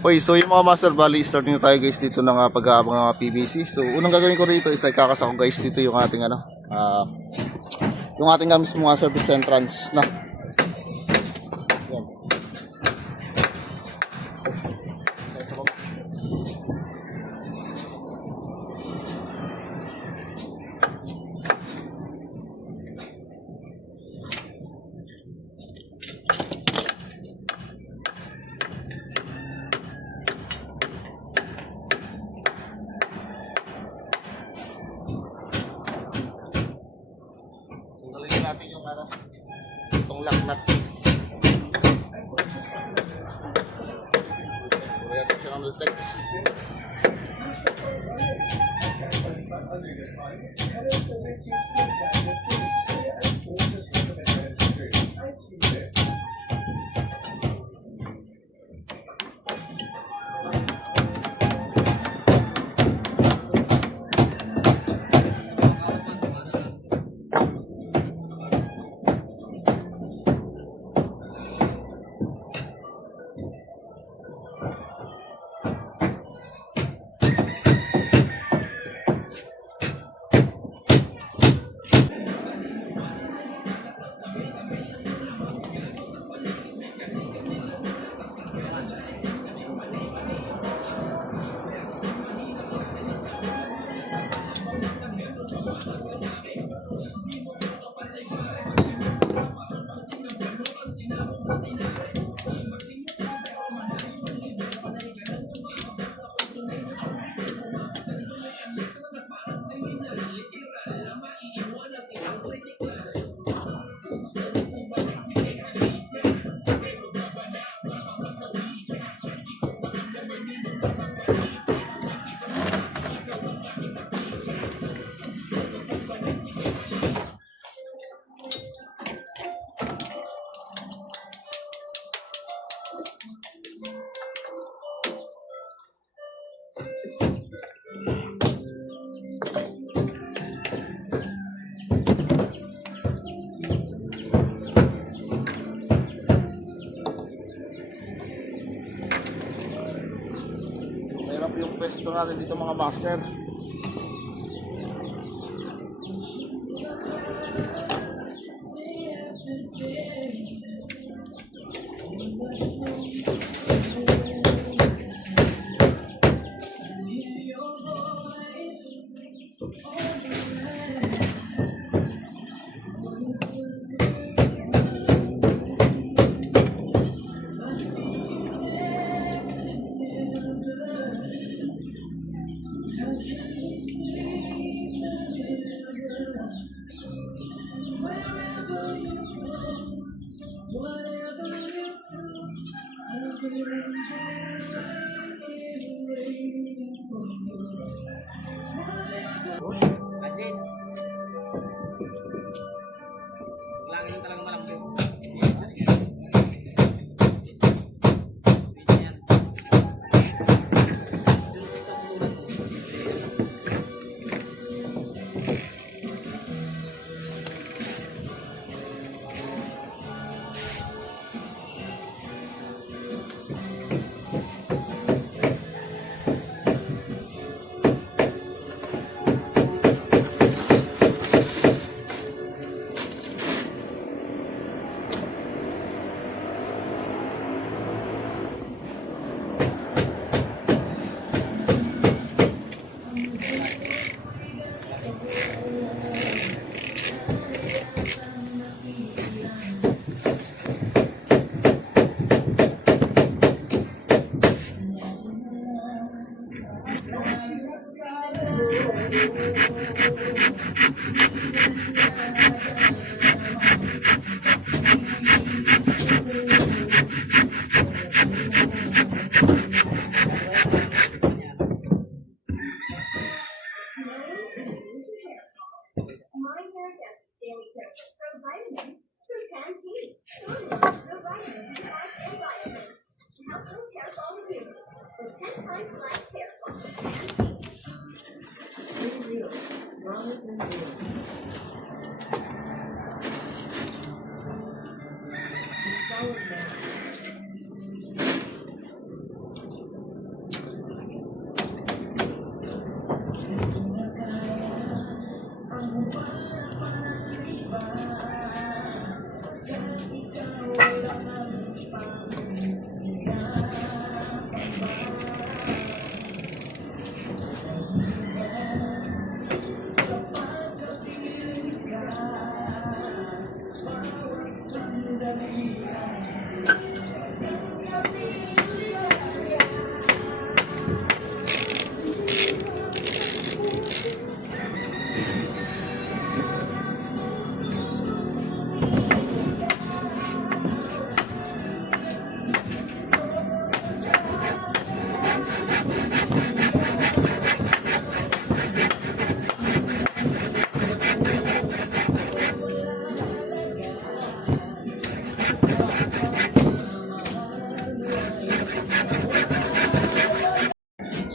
Okay, so yung mga master, bali starting na tayo guys dito ng pag-aabang ng mga PVC. So unang gagawin ko rito is ay kakasa ko guys dito yung ating yung ating mismo mga service entrance na. Yan. Tanggalin natin yung itong lock nut. So yan siya ng detect. Mayroon po yung pwesto natin dito mga master.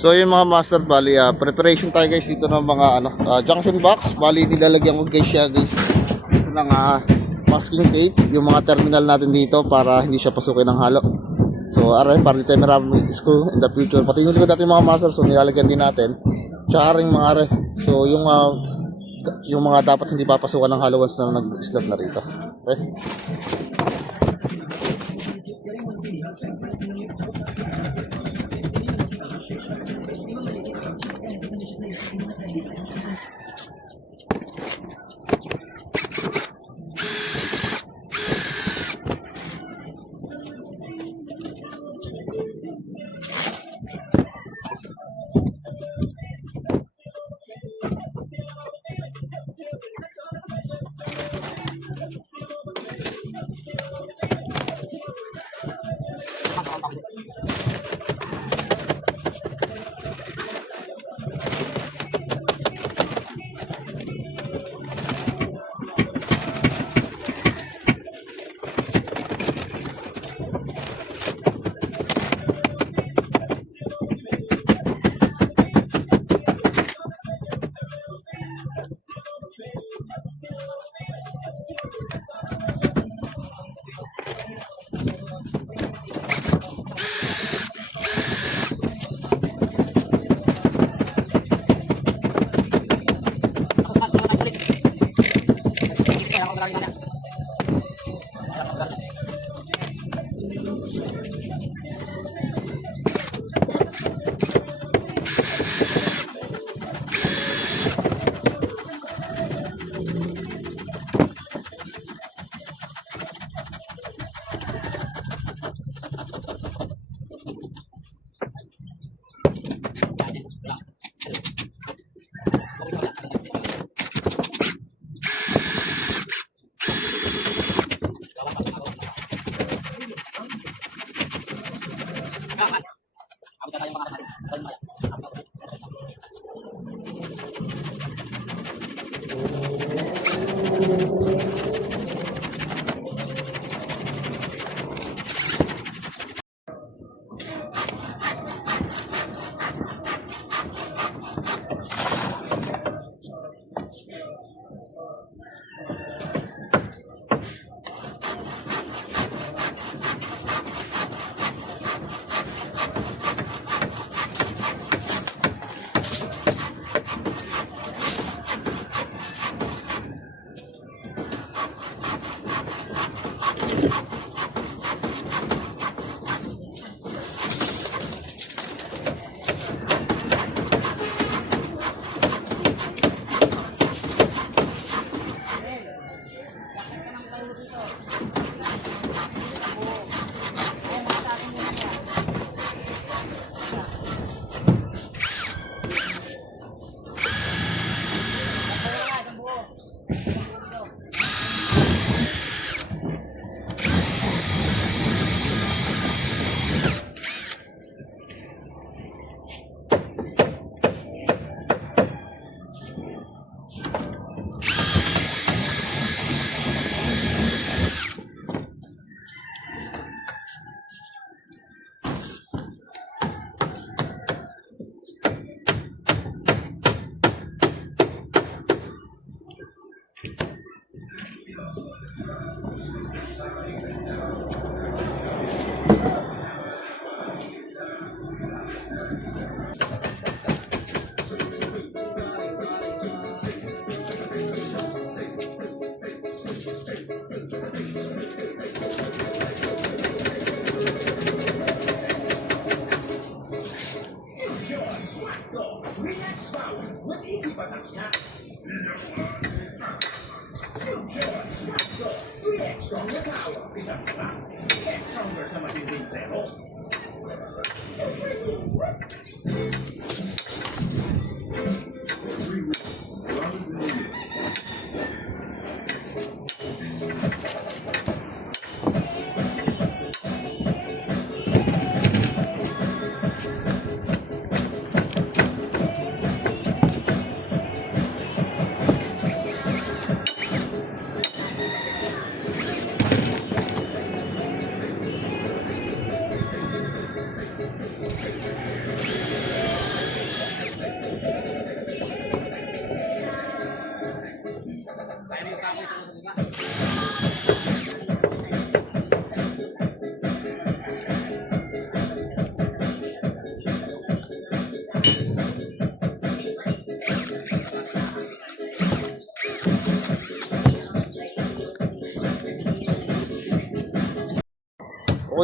So yung mga master, bali preparation tayo guys dito ng mga junction box. Bali nilalagyan ko guys siya guys ng masking tape, yung mga terminal natin dito para hindi siya pasukin ng halo. So aray, para dito marami screw in the future. Pati yung likod natin mga master, so nilalagyan din natin. Tsaka rin mga aray. So yung mga dapat hindi papasukan ng halo once na nag-slot na rito. Okay.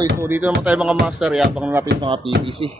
Okay, so dito naman tayo mga master, yabang na natin mga PVC.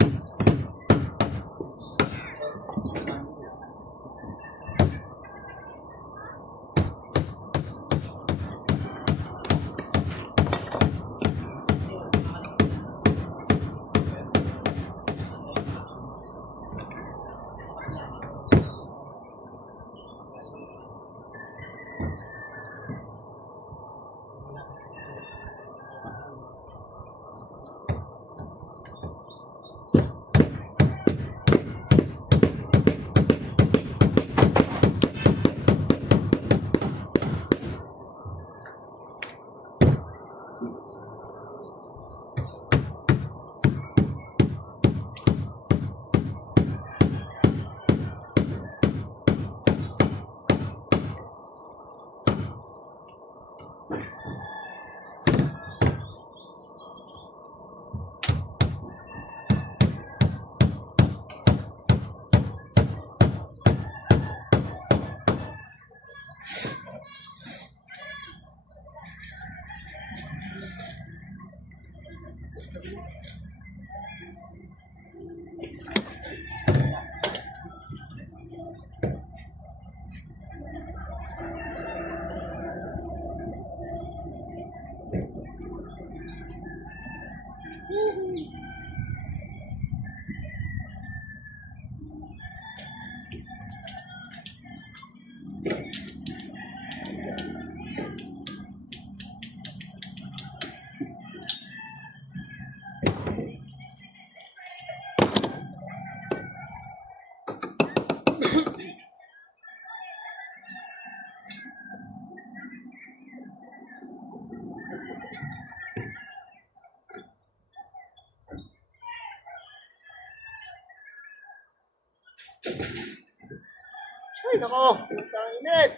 Ay, nako, putang init.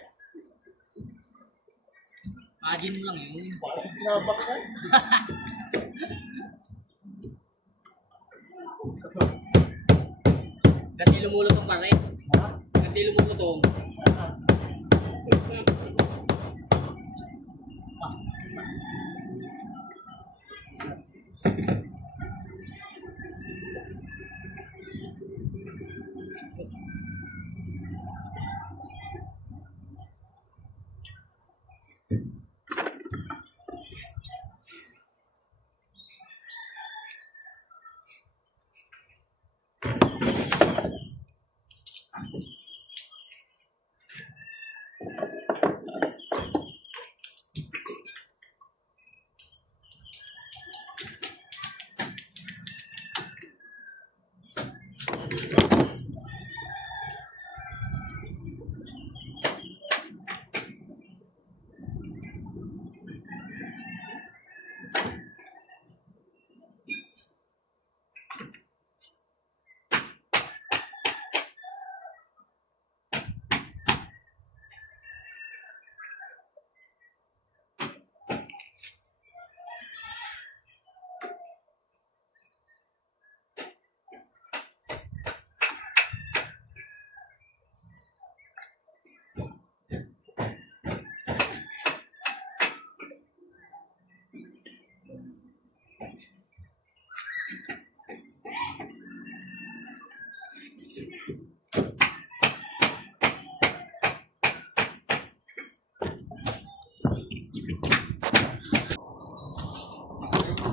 Imagine mo lang yun. Parang pinabak na. Gati lumulutong ka rin. Gati lumulutong.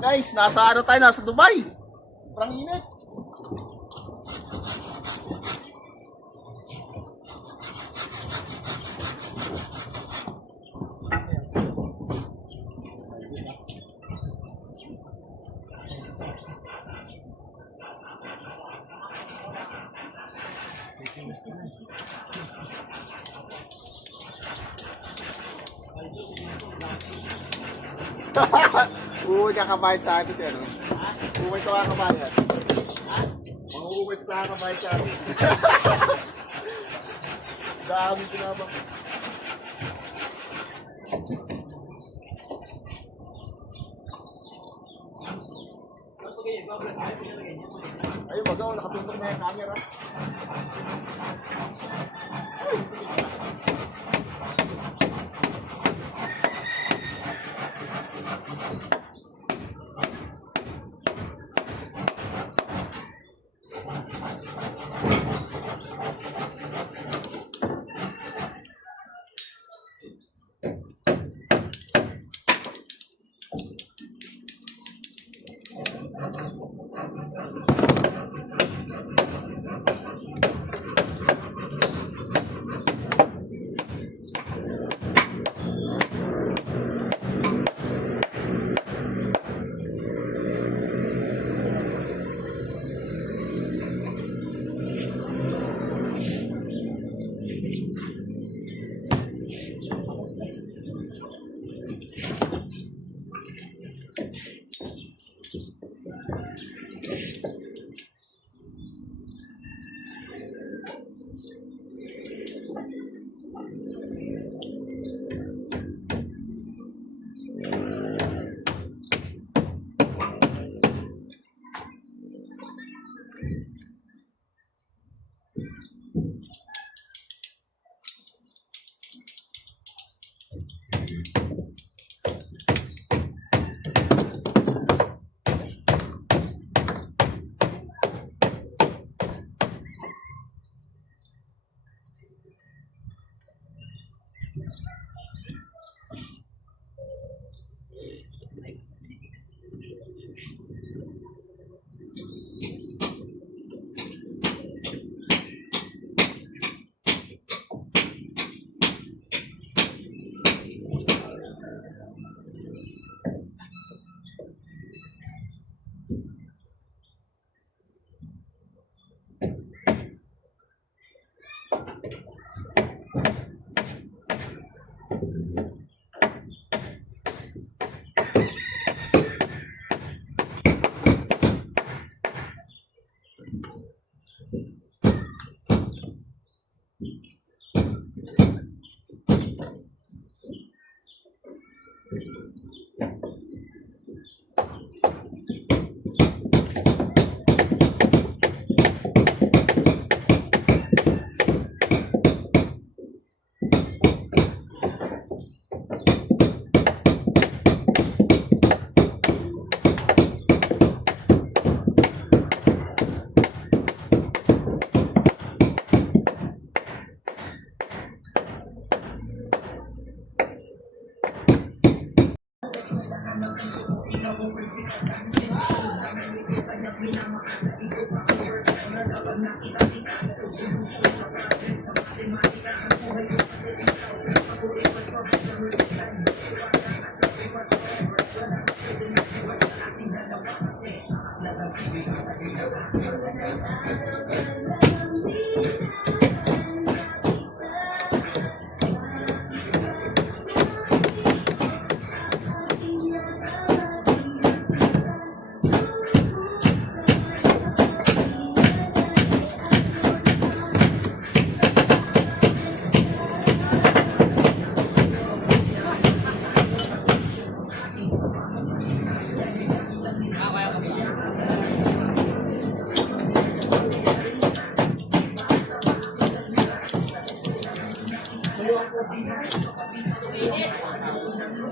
Guys, nasa ano tayo, nasa Dubai. Parang init. Uuwi ka kabayad sa akin siya, no? Uuwi ka kabayad. Uuwi ka sa kabayad sa akin. Dami pinabang. Ayun, baga, nakapindok na yung camera.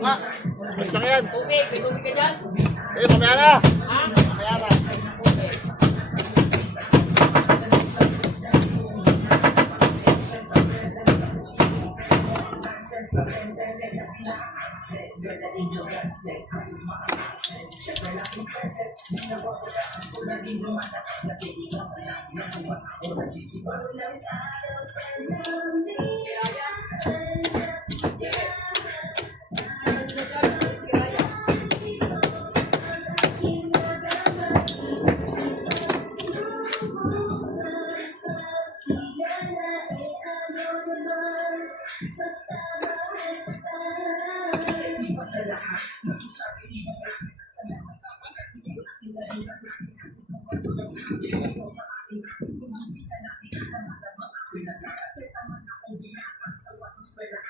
Nga, basta ka yan. Tubig, may tubig ka dyan? Eh, mamaya na. Ha? Mamaya na.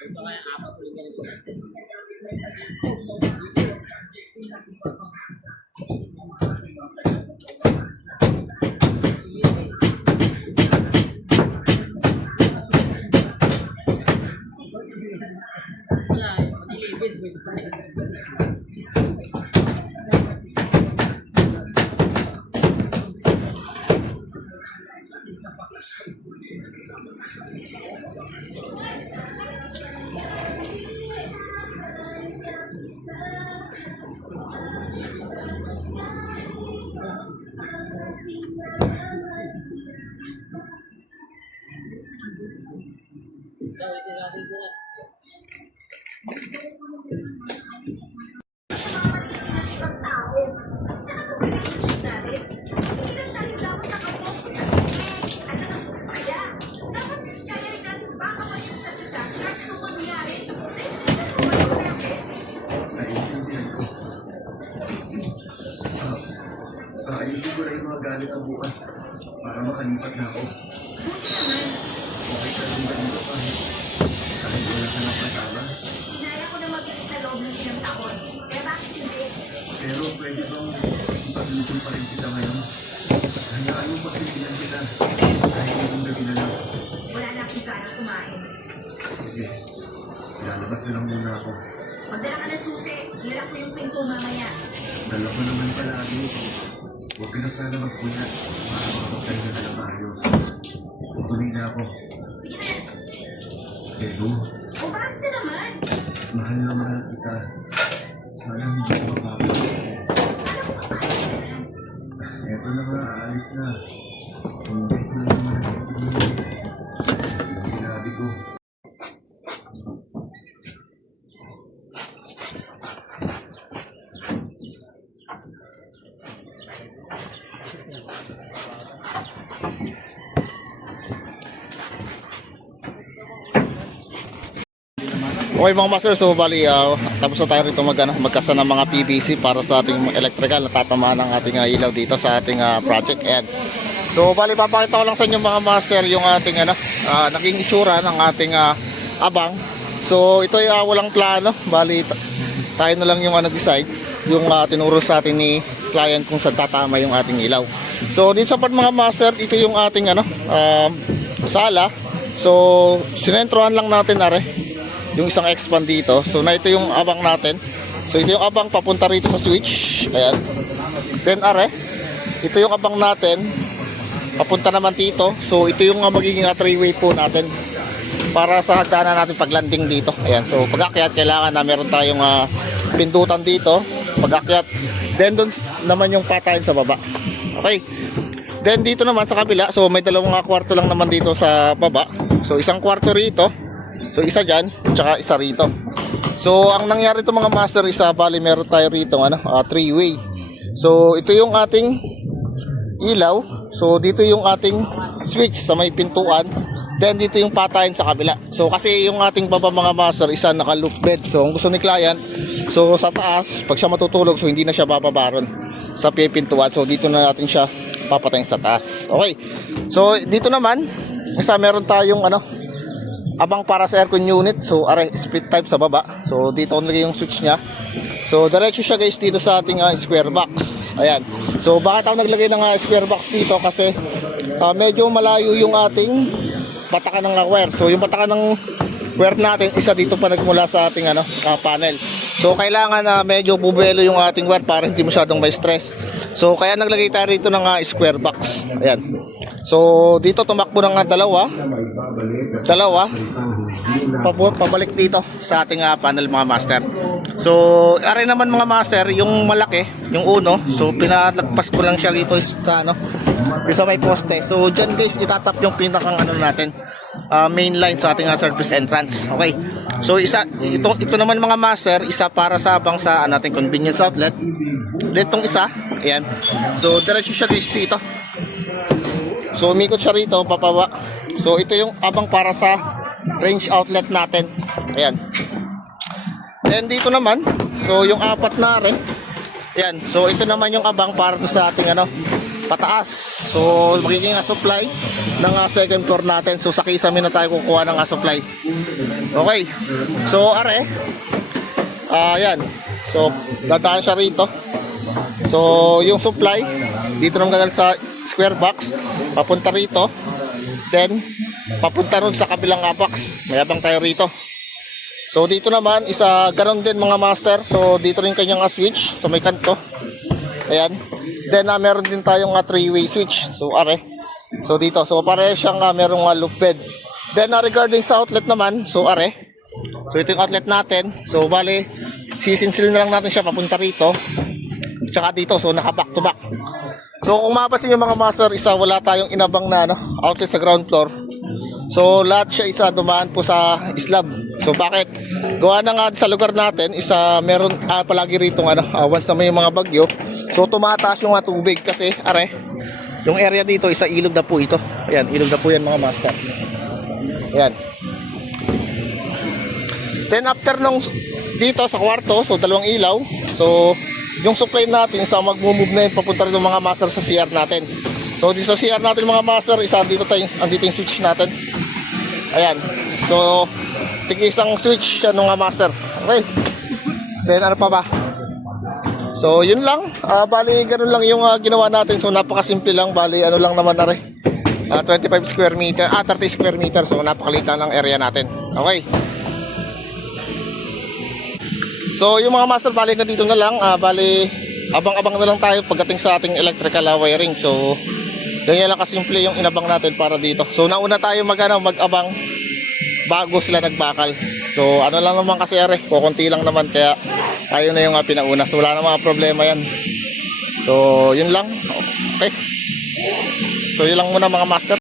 Ito kaya apat ulit ganito. Wala, malilibid. Pwede pa rin. Gawin natin ito na. Ayusin ko na yung mga gamit ko bukas para makalipat na ako. Okay ka rin ba dito kahit wala ka ng kasama? Inaya ko na mag-iit sa loob ng ilang taon. Kaya bakit hindi? Pero pwede bang ipag-itin pa rin kita ngayon? Hayaan mo pagbibigyan kita. Kahit ngayong gabi na lang. Wala na akong sana kumain. Sige. Lalabas na lang muna ako. Magdala ka ng susi. Nilak mo yung pinto mamaya. Dala ko naman palagi. Huwag ka na sana magpunat para makapagtayo na ng ayos. Tuloy na ako. Sige na. Pero, O bakit na naman? mahal na mahal kita. Sana hindi ko mapapagod. Alam ko kakain ka na. Eto na nga, aalis na. Hindi ko na naman natin. Sinabi ko. Okay mga master, so bali tapos na tayo rito magkasa ng mga PVC para sa ating electrical na tatamaan ng ating ilaw dito sa ating project. Ayan. So bali papakita ko lang sa inyo mga master yung ating naging itsura ng ating abang. So ito ay walang plano, bali tayo na lang yung decide yung tinuro sa atin ni client kung saan tatama yung ating ilaw. So dito sa part mga master, ito yung ating sala. So sinentrohan lang natin yung isang expand dito. So na ito yung abang natin. So ito yung abang papunta rito sa switch. Ayan. Then ito yung abang natin papunta naman dito. So ito yung magiging three-way po natin para sa hagdanan natin pag landing dito. Ayan. So pag akyat kailangan na meron tayong pindutan dito. Pag akyat. Then doon naman yung patayin sa baba. Okay. Then dito naman sa kabila. So may dalawang kwarto lang naman dito sa baba. So isang kwarto rito. So isa dyan, tsaka isa rito. So ang nangyari ito mga master, bali meron tayo rito three-way. So ito yung ating ilaw. So dito yung ating switch sa may pintuan. Then dito yung patayin sa kabila. So kasi yung ating baba mga master, isa naka-loop bed. So ang gusto ni client, so sa taas, pag siya matutulog, so hindi na siya bababaron sa pintuan. So dito na natin siya papatayin sa taas. Okay. So dito naman, meron tayong abang para sa aircon unit. So split type sa baba. So dito ko nilagay yung switch nya. So diretso siya guys dito sa ating square box. Ayan. So bakit ako naglagay ng square box dito? Kasi medyo malayo yung ating batakan ng wire. So yung batakan ng wire natin, isa dito pa nagmula sa ating panel. So kailangan medyo bubuelo yung ating wire para hindi masyadong may stress. So kaya naglagay tayo rito ng square box. Ayan. So dito tumakbo ng dalawa pabalik dito sa ating panel mga master. So are naman mga master, yung malaki, yung uno, so pinalagpas ko lang siya dito sa may poste. So dyan guys itatap yung pinakang natin main line sa ating service entrance. Okay. So ito naman mga master, isa para sa abang sa ating convenience outlet. Ditong isa, ayan. So diretso siya guys dito. So umikot siya rito, papaba. So ito yung abang para sa range outlet natin. Ayan. Then dito naman, so yung apat na ayan. So ito naman yung abang para sa ating pataas. So magiging supply ng second floor natin. So sa kisame na tayo kukuha ng supply. Okay. So ayan. So dadaan siya rito. So yung supply dito nang gagal sa square box papunta rito, then papunta ron sa kabilang box. May abang tayo rito. So dito naman isa ganon din mga master. So dito rin kanyang switch sa may kanto. Ayan. Then meron din tayong three-way switch. So so dito, so pare siyang merong loop bed. Then regarding sa outlet naman, so so ito yung outlet natin. So bali sisinsil na lang natin siya papunta rito. Tsaka dito, so naka back to back. So kung mapapansin yung mga master, wala tayong inabang na outlet sa ground floor. So lahat siya dumaan po sa slab. So bakit? Gawa na nga sa lugar natin, meron palagi rito once na may mga bagyo. So tumataas yung tubig kasi yung area dito ilog na po ito. Ayan, ilog na po yan mga master. Ayan. Then after nung dito sa kwarto, so dalawang ilaw. So yung supply natin mag-move na yun papunta rin ng mga master sa CR natin. So dito sa CR natin mga master, andito yung switch natin. Ayan. So isang switch siya nung master. Okay. Then ano pa ba? So yun lang, bali ganun lang yung ginawa natin. So napakasimple lang, bali ano lang naman na rin. 25 square meter, 30 square meter. So napakaliit lang ng area natin. Okay. So yung mga master, bali na dito na lang. Bali abang-abang na lang tayo pagdating sa ating electrical wiring. So ganyan lang kasimple yung inabang natin para dito. So nauna tayo mag-abang bago sila nagbakal. So ano lang naman kasi kukunti lang naman, kaya tayo na yung pinauna. So wala na mga problema yan. So yun lang. Okay. So yun lang muna mga master.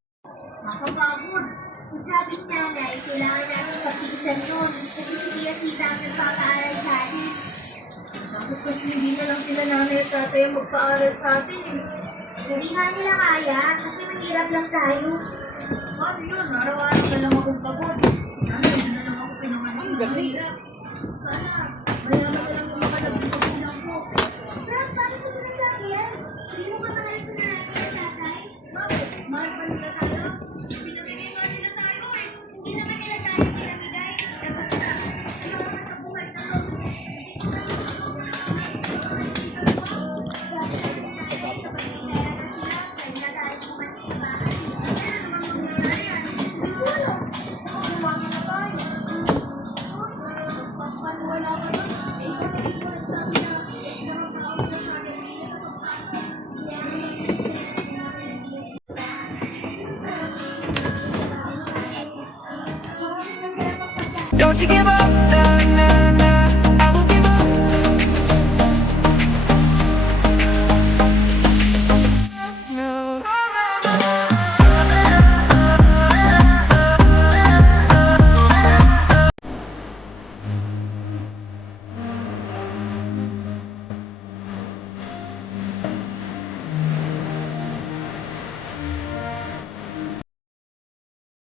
Nakapagod. Kung sabi ni nanay, kailangan natin papisan yun. Kasi si Tia Sita ang nagpapaaral sa atin. Bakit kasi hindi na lang sila nanay at tatay ang magpaaral sa atin eh? Hindi nga nila kaya, kasi mahirap lang tayo. Ano yun? Araw-araw na lang akong pagod. Sana hindi na lang ako pinanganin ng mahirap. Sana, mayaman na lang yung makalagpag ko. Pero paano ko sinasabi yan? Hindi mo ba mahal sa nanay at tatay? Bakit? Mahal pa nila tayo? Pinamigay nga nila tayo eh. Hindi naman nila tayo pinamigay. Dapat na, ayaw na sa buhay na to. Don't you give up.